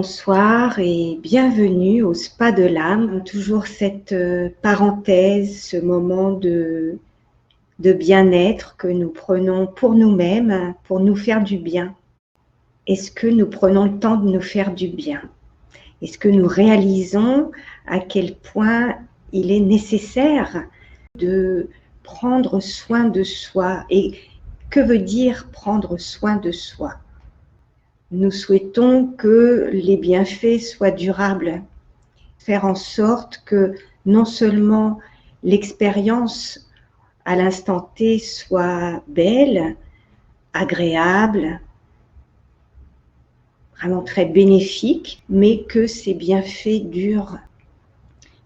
Bonsoir et bienvenue au Spa de l'âme. Toujours cette parenthèse, ce moment de bien-être que nous prenons pour nous-mêmes, pour nous faire du bien. Est-ce que nous prenons le temps de nous faire du bien? Est-ce que nous réalisons à quel point il est nécessaire de prendre soin de soi? Et que veut dire prendre soin de soi? Nous souhaitons que les bienfaits soient durables, faire en sorte que non seulement l'expérience à l'instant T soit belle, agréable, vraiment très bénéfique, mais que ces bienfaits durent.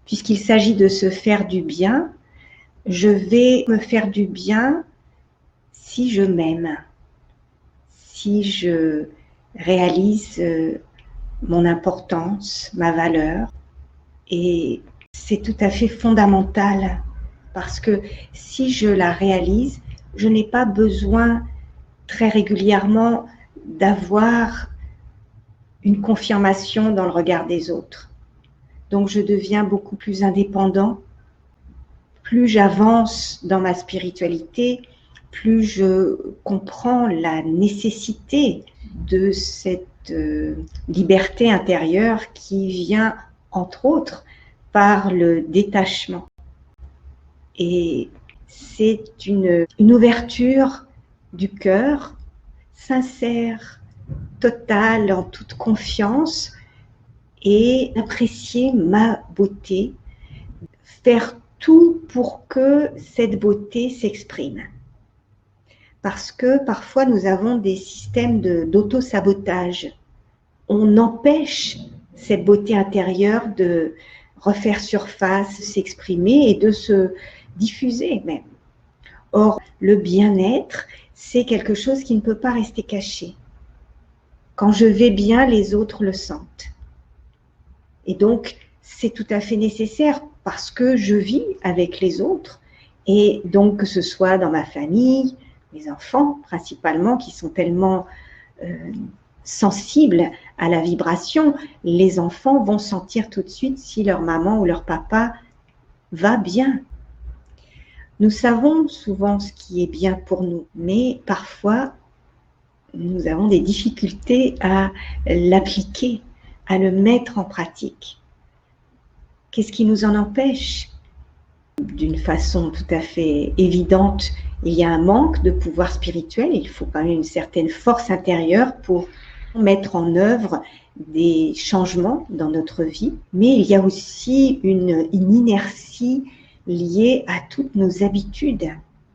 Puisqu'il s'agit de se faire du bien, je vais me faire du bien si je m'aime, si je réalise mon importance, ma valeur. Et c'est tout à fait fondamental parce que si je la réalise, je n'ai pas besoin très régulièrement d'avoir une confirmation dans le regard des autres. Donc je deviens beaucoup plus indépendant. Plus j'avance dans ma spiritualité, plus je comprends la nécessité de cette liberté intérieure qui vient, entre autres, par le détachement. Et c'est une ouverture du cœur, sincère, totale, en toute confiance, et apprécier ma beauté, faire tout pour que cette beauté s'exprime. Parce que parfois nous avons des systèmes d'auto-sabotage. On empêche cette beauté intérieure de refaire surface, s'exprimer et de se diffuser même. Or, le bien-être, c'est quelque chose qui ne peut pas rester caché. Quand je vais bien, les autres le sentent. Et donc, c'est tout à fait nécessaire parce que je vis avec les autres. Et donc, que ce soit dans ma famille, mes enfants principalement, qui sont tellement sensibles à la vibration, les enfants vont sentir tout de suite si leur maman ou leur papa va bien. Nous savons souvent ce qui est bien pour nous, mais parfois, nous avons des difficultés à l'appliquer, à le mettre en pratique. Qu'est-ce qui nous en empêche? D'une façon tout à fait évidente, il y a un manque de pouvoir spirituel, il faut quand même une certaine force intérieure pour mettre en œuvre des changements dans notre vie, mais il y a aussi une inertie liée à toutes nos habitudes.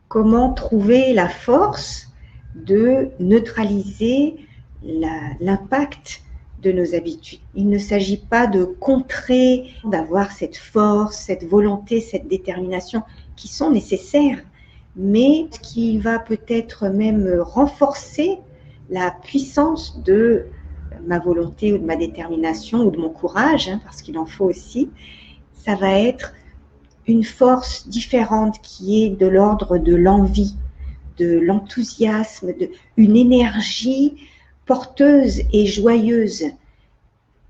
Comment trouver la force de neutraliser l'impact de nos habitudes. Il ne s'agit pas de contrer, d'avoir cette force, cette volonté, cette détermination qui sont nécessaires, mais qui va peut-être même renforcer la puissance de ma volonté ou de ma détermination ou de mon courage, parce qu'il en faut aussi. Ça va être une force différente qui est de l'ordre de l'envie, de l'enthousiasme, une énergie porteuse et joyeuse.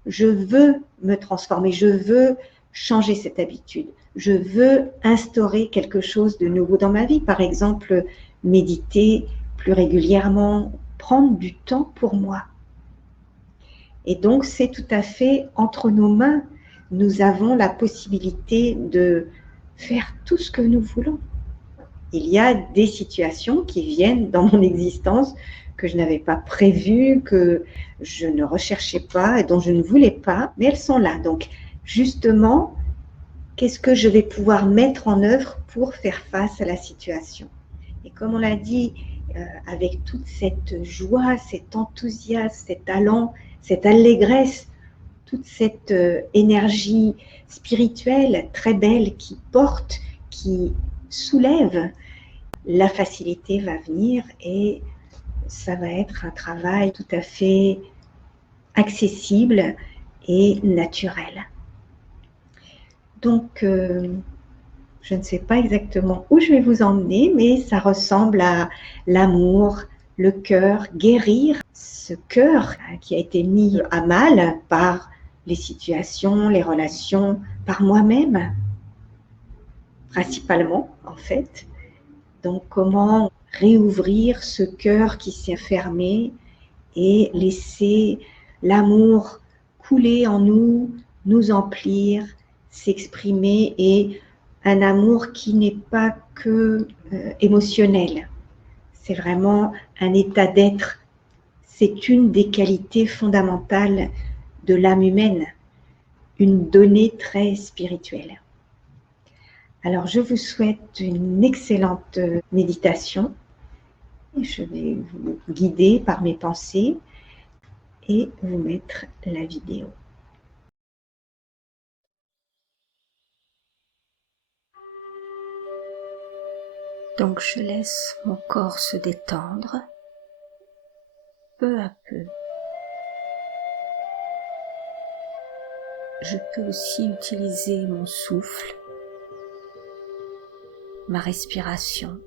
Je veux me transformer, je veux changer cette habitude, je veux instaurer quelque chose de nouveau dans ma vie. Par exemple, méditer plus régulièrement, prendre du temps pour moi. Et donc, c'est tout à fait entre nos mains. Nous avons la possibilité de faire tout ce que nous voulons. Il y a des situations qui viennent dans mon existence que je n'avais pas prévues, que je ne recherchais pas et dont je ne voulais pas, mais elles sont là. Donc, justement, qu'est-ce que je vais pouvoir mettre en œuvre pour faire face à la situation? Et comme on l'a dit, avec toute cette joie, cet enthousiasme, cet allant, cette allégresse, toute cette énergie spirituelle très belle qui porte, qui soulève, la facilité va venir et ça va être un travail tout à fait accessible et naturel. Donc, je ne sais pas exactement où je vais vous emmener, mais ça ressemble à l'amour, le cœur, guérir ce cœur qui a été mis à mal par les situations, les relations, par moi-même, principalement en fait. Donc comment réouvrir ce cœur qui s'est fermé et laisser l'amour couler en nous, nous emplir, s'exprimer, et un amour qui n'est pas que émotionnel. C'est vraiment un état d'être. C'est une des qualités fondamentales de l'âme humaine, une donnée très spirituelle. Alors je vous souhaite une excellente méditation. Je vais vous guider par mes pensées et vous mettre la vidéo. Donc je laisse mon corps se détendre peu à peu. Je peux aussi utiliser mon souffle, ma respiration,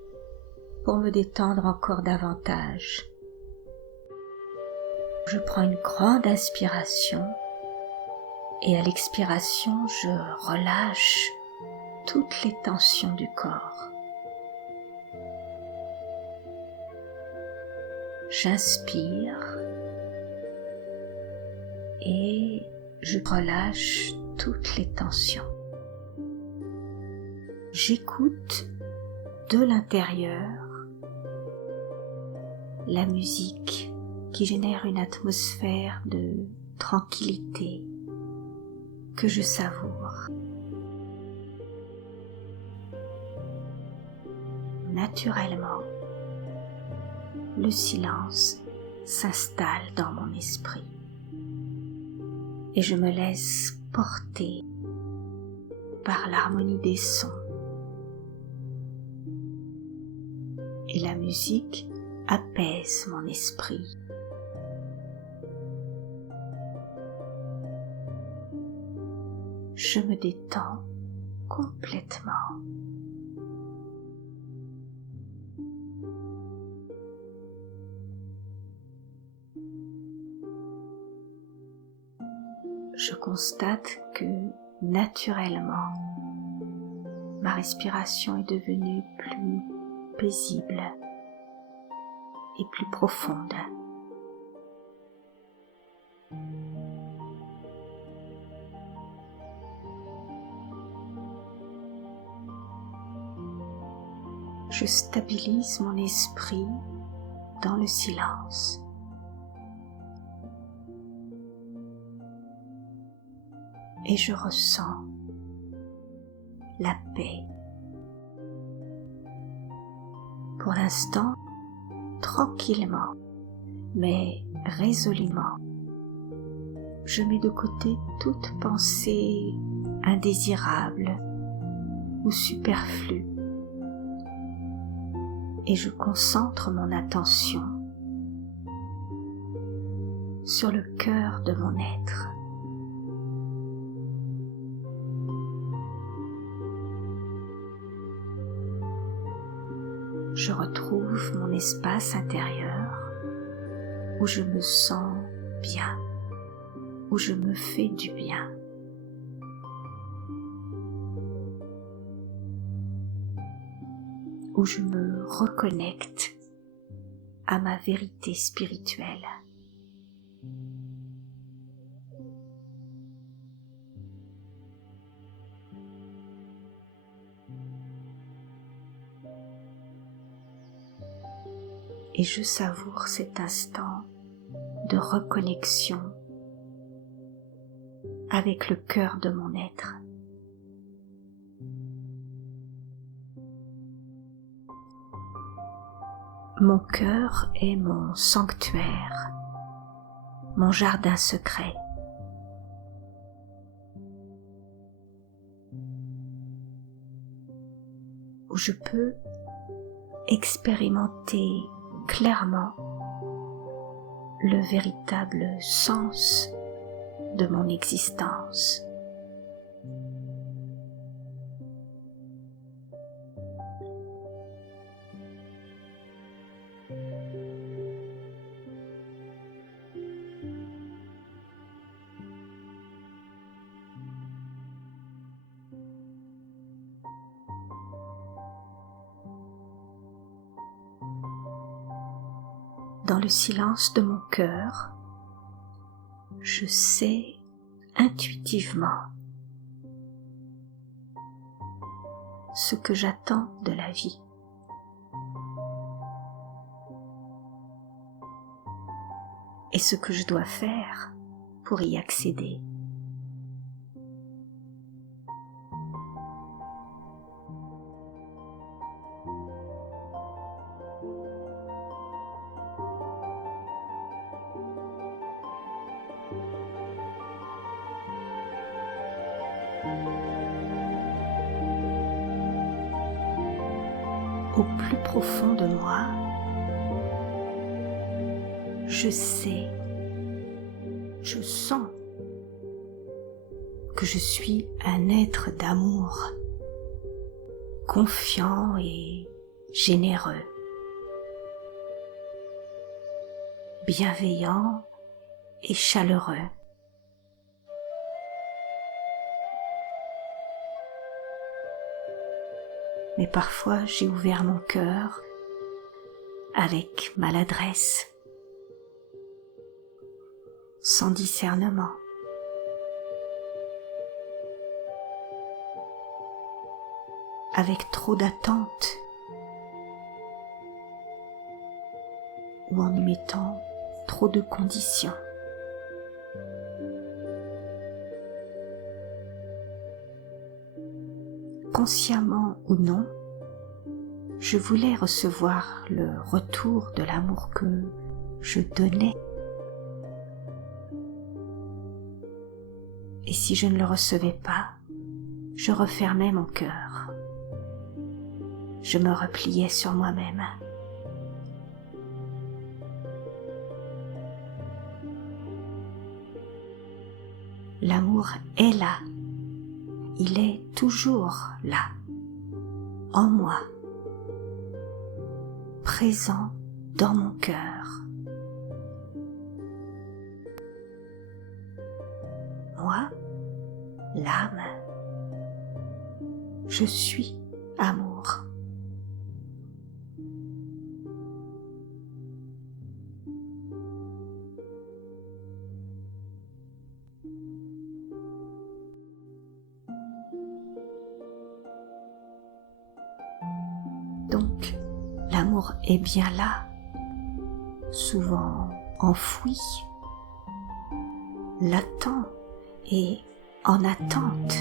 pour me détendre encore davantage. Je prends une grande inspiration et à l'expiration, je relâche toutes les tensions du corps. J'inspire et je relâche toutes les tensions. J'écoute de l'intérieur la musique qui génère une atmosphère de tranquillité que je savoure. Naturellement, le silence s'installe dans mon esprit et je me laisse porter par l'harmonie des sons. Et la musique apaise mon esprit. Je me détends complètement. Je constate que naturellement, ma respiration est devenue plus paisible et plus profonde. Je stabilise mon esprit dans le silence. Et je ressens la paix. Pour l'instant, tranquillement, mais résolument, je mets de côté toute pensée indésirable ou superflue et je concentre mon attention sur le cœur de mon être. Je retrouve mon espace intérieur où je me sens bien, où je me fais du bien. Où je me reconnecte à ma vérité spirituelle. Et je savoure cet instant de reconnexion avec le cœur de mon être. Mon cœur est mon sanctuaire, mon jardin secret. Où je peux expérimenter clairement le véritable sens de mon existence. dans le silence de mon cœur, je sais intuitivement ce que j'attends de la vie. Et ce que je dois faire pour y accéder. Au plus profond de moi, je sais, je sens que je suis un être d'amour, confiant et généreux, bienveillant et chaleureux. Mais parfois j'ai ouvert mon cœur avec maladresse, sans discernement. Avec trop d'attentes ou en y mettant trop de conditions. Consciemment ou non, je voulais recevoir le retour de l'amour que je donnais. Et si je ne le recevais pas, je refermais mon cœur. Je me repliais sur moi-même. L'amour est là. Il est toujours là, en moi, présent dans mon cœur. Moi, l'âme, je suis amour. Donc, l'amour est bien là, souvent enfoui, latent et en attente,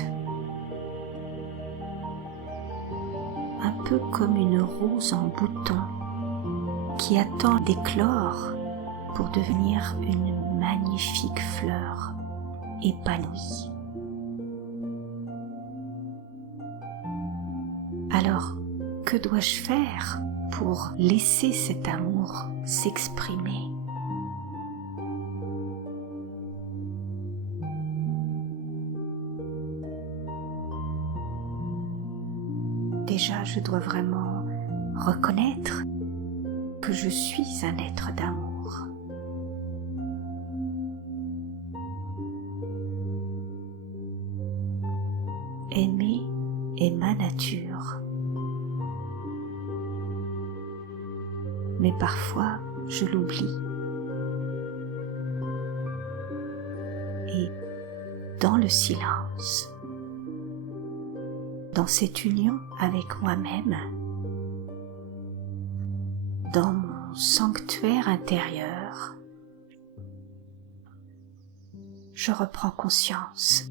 un peu comme une rose en bouton qui attend d'éclore pour devenir une magnifique fleur épanouie. Alors, que dois-je faire pour laisser cet amour s'exprimer? Déjà, je dois vraiment reconnaître que je suis un être d'amour. Aimer est ma nature. Mais parfois, je l'oublie. Et dans le silence, dans cette union avec moi-même, dans mon sanctuaire intérieur, je reprends conscience.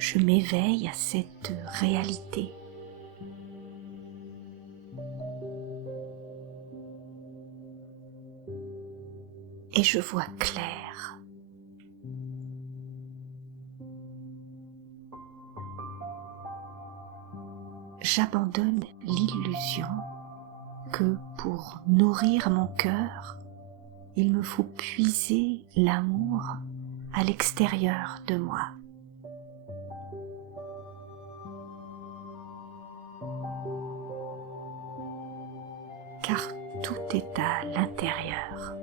Je m'éveille à cette réalité. Et je vois clair. J'abandonne l'illusion que pour nourrir mon cœur, il me faut puiser l'amour à l'extérieur de moi. Car tout est à l'intérieur.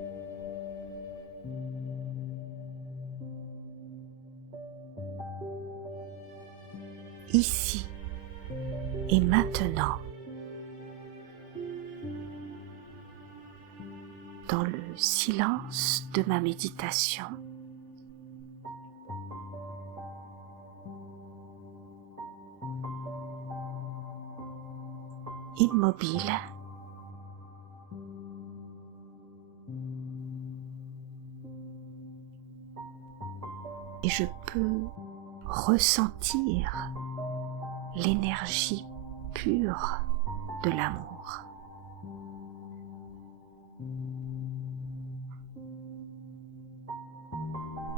ici et maintenant, dans le silence de ma méditation. Immobile, et je peux ressentir l'énergie pure de l'amour.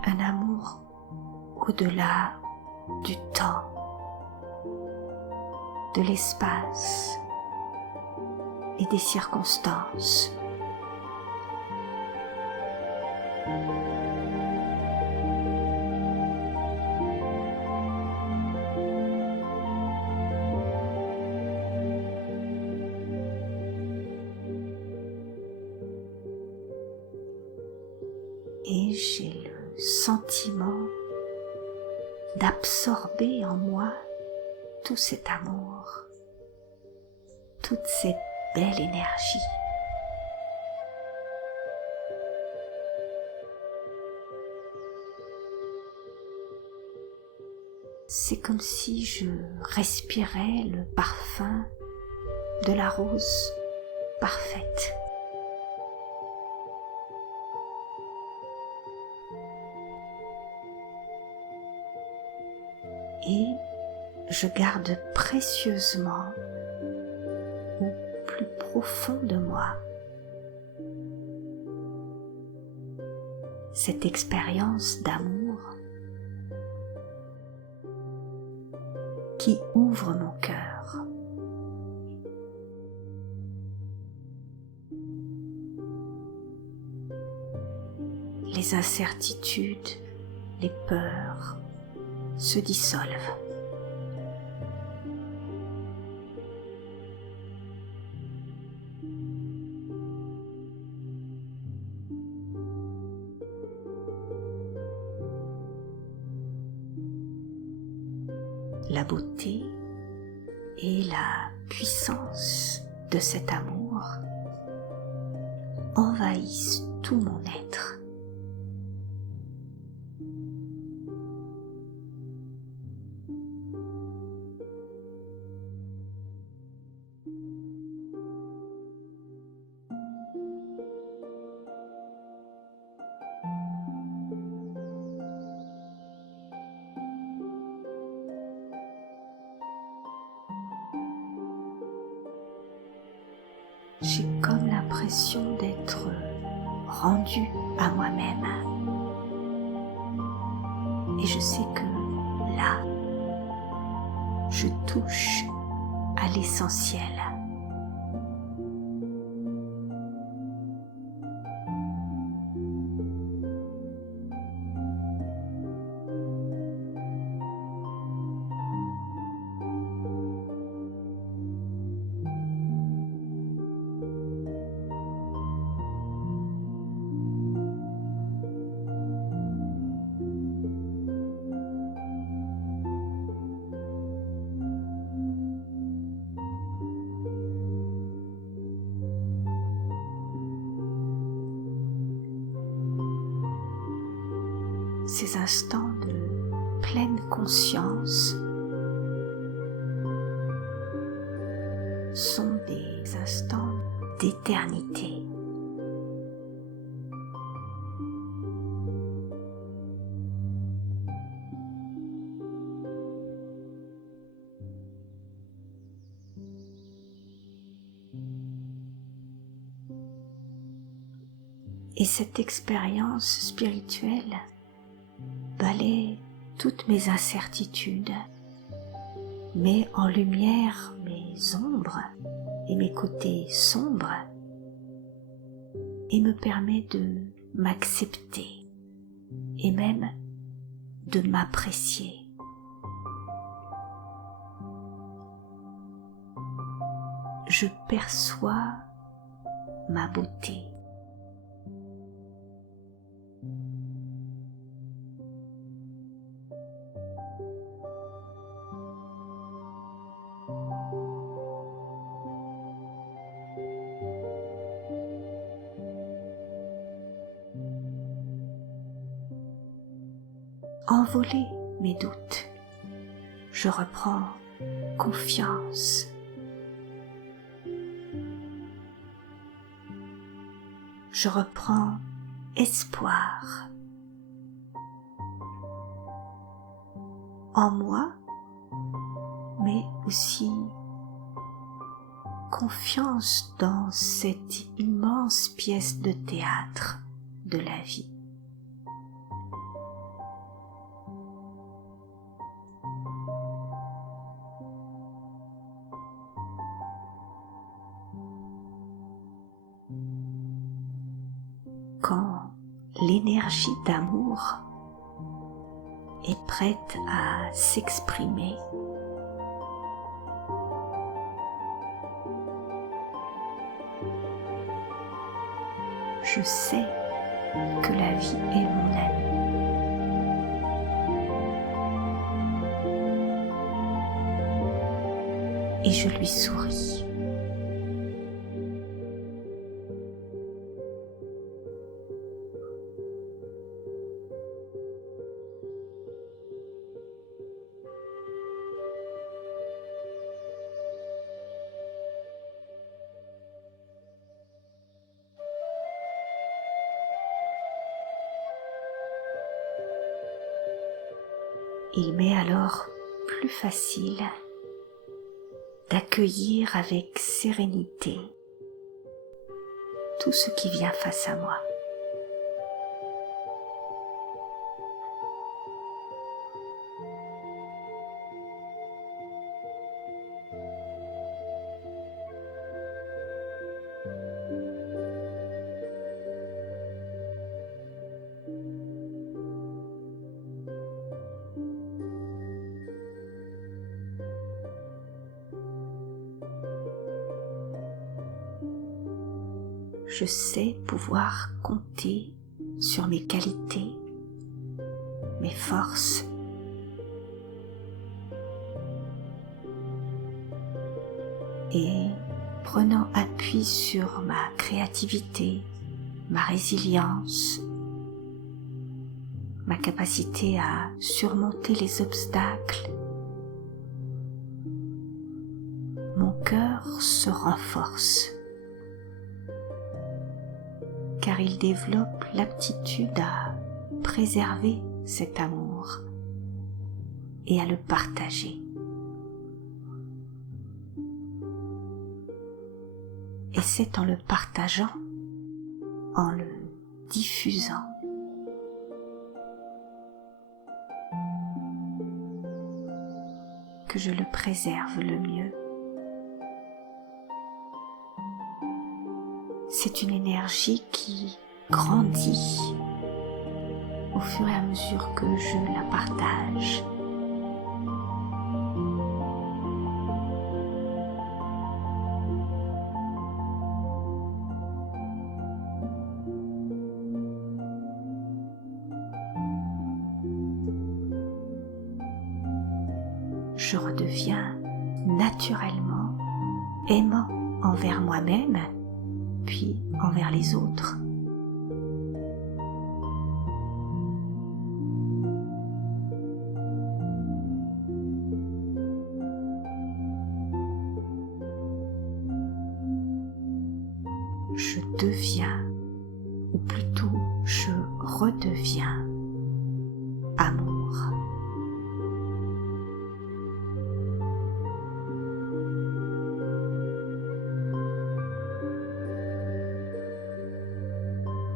Un amour au-delà du temps, de l'espace et des circonstances. Et j'ai le sentiment d'absorber en moi tout cet amour, toute cette belle énergie. C'est comme si je respirais le parfum de la rose parfaite. Et je garde précieusement au plus profond de moi cette expérience d'amour qui ouvre mon cœur. Les incertitudes, les peurs se dissolvent. La beauté et la puissance de cet amour envahissent tout mon être. J'ai comme l'impression d'être rendue à moi-même. Et je sais que là, je touche à l'essentiel. Ces instants de pleine conscience sont des instants d'éternité. Et cette expérience spirituelle balaie toutes mes incertitudes, met en lumière mes ombres et mes côtés sombres et me permet de m'accepter et même de m'apprécier. Je perçois ma beauté. envoler mes doutes. Je reprends confiance. Je reprends espoir en moi, mais aussi confiance dans cette immense pièce de théâtre de la vie. Quand l'énergie d'amour est prête à s'exprimer, je sais que la vie est mon amie. Et je lui souris. Il m'est alors plus facile d'accueillir avec sérénité tout ce qui vient face à moi. Je sais pouvoir compter sur mes qualités, mes forces, et prenant appui sur ma créativité, ma résilience, ma capacité à surmonter les obstacles, mon cœur se renforce, car il développe l'aptitude à préserver cet amour et à le partager. Et c'est en le partageant, en le diffusant, que je le préserve le mieux. C'est une énergie qui grandit au fur et à mesure que je la partage. Je redeviens naturellement aimant envers moi-même, puis envers les autres. Je deviens, ou plutôt je redeviens amour.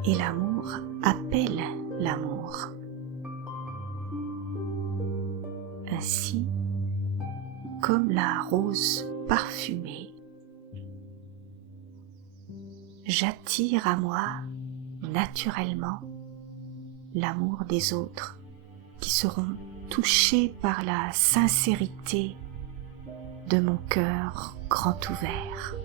Et l'amour appelle l'amour. Ainsi, comme la rose parfumée, j'attire à moi naturellement l'amour des autres qui seront touchés par la sincérité de mon cœur grand ouvert.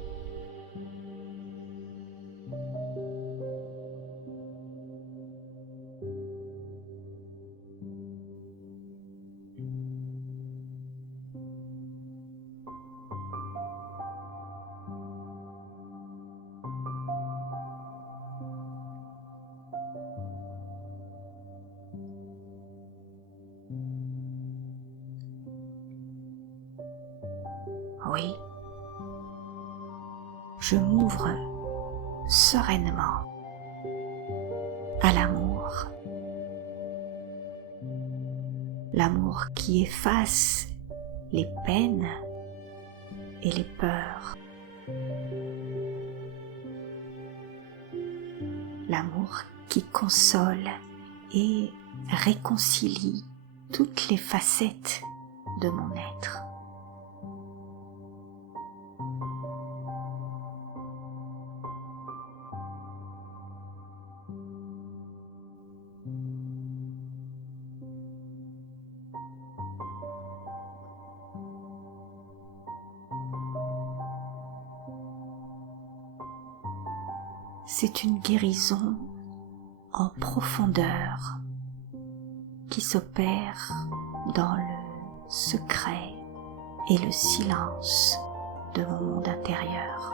Oui, je m'ouvre sereinement à l'amour. L'amour qui efface les peines et les peurs. L'amour qui console et réconcilie toutes les facettes de mon être. C'est une guérison en profondeur qui s'opère dans le secret et le silence de mon monde intérieur.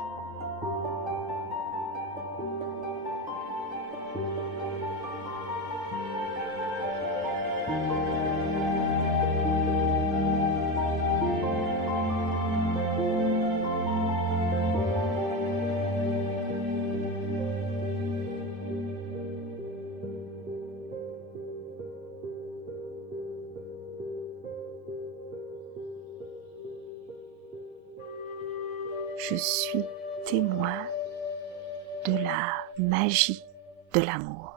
Je suis témoin de la magie de l'amour.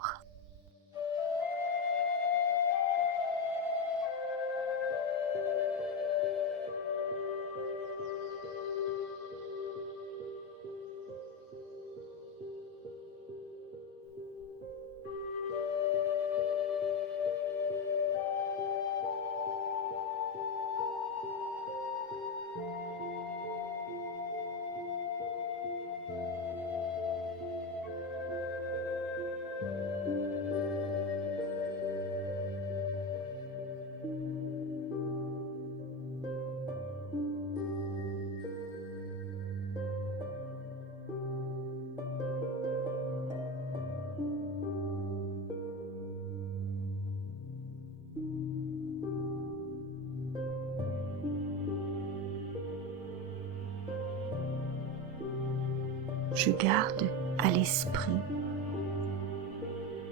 Je garde à l'esprit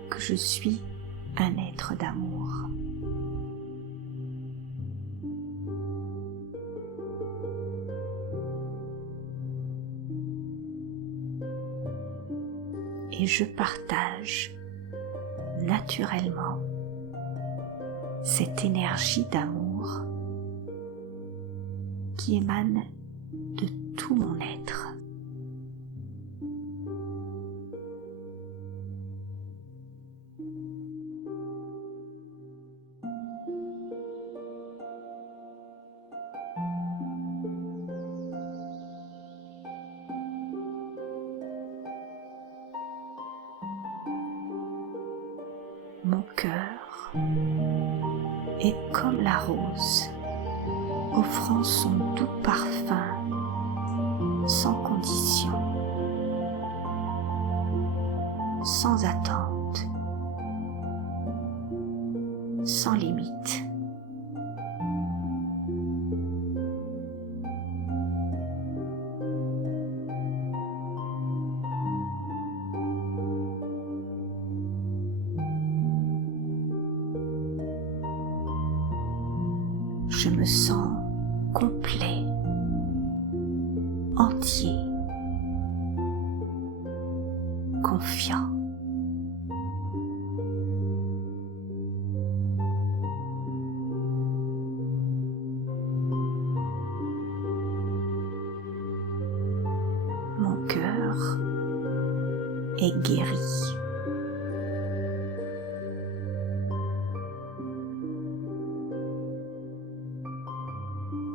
que je suis un être d'amour. Et je partage naturellement cette énergie d'amour qui émane de tout mon être. Mon cœur est comme la rose, offrant son doux parfum sans condition, sans attente, sans limite. Je me sens complet, entier, confiant. Mon cœur est guéri.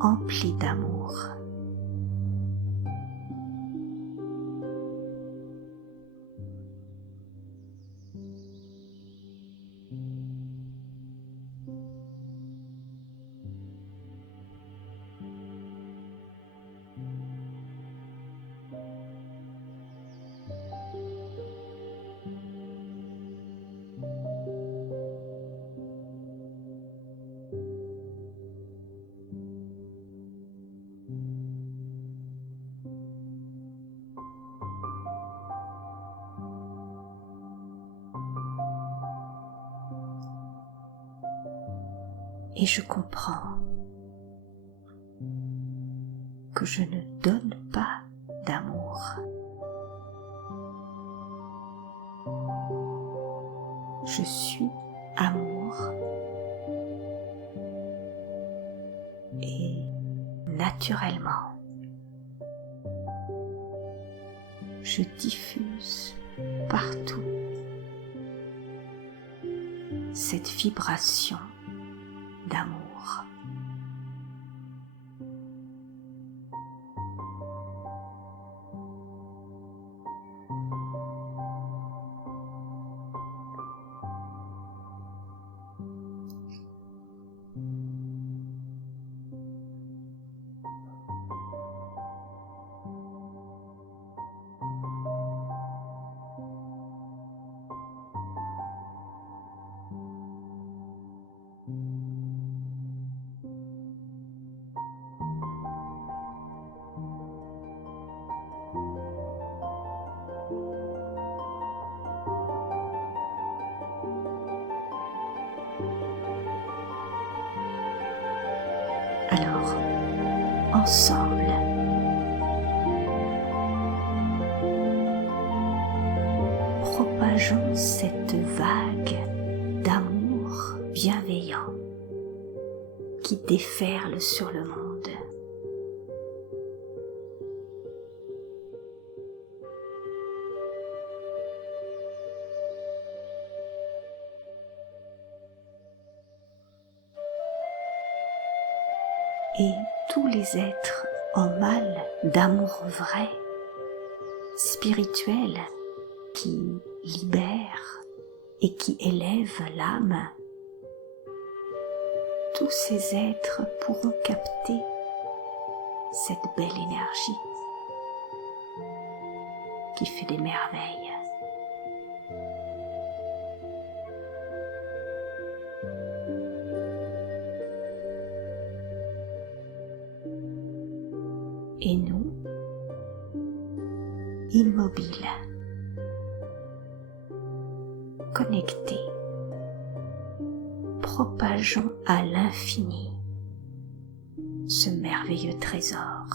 Empli d'amour. et je comprends que je ne donne pas d'amour. Je suis amour et naturellement, je diffuse partout cette vibration d'amour. Alors, ensemble, propageons cette vague d'amour bienveillant qui déferle sur le monde. Et tous les êtres en mal d'amour vrai, spirituel, qui libèrent et qui élèvent l'âme, tous ces êtres pourront capter cette belle énergie qui fait des merveilles. Et nous, immobiles, connectés, propageons à l'infini ce merveilleux trésor.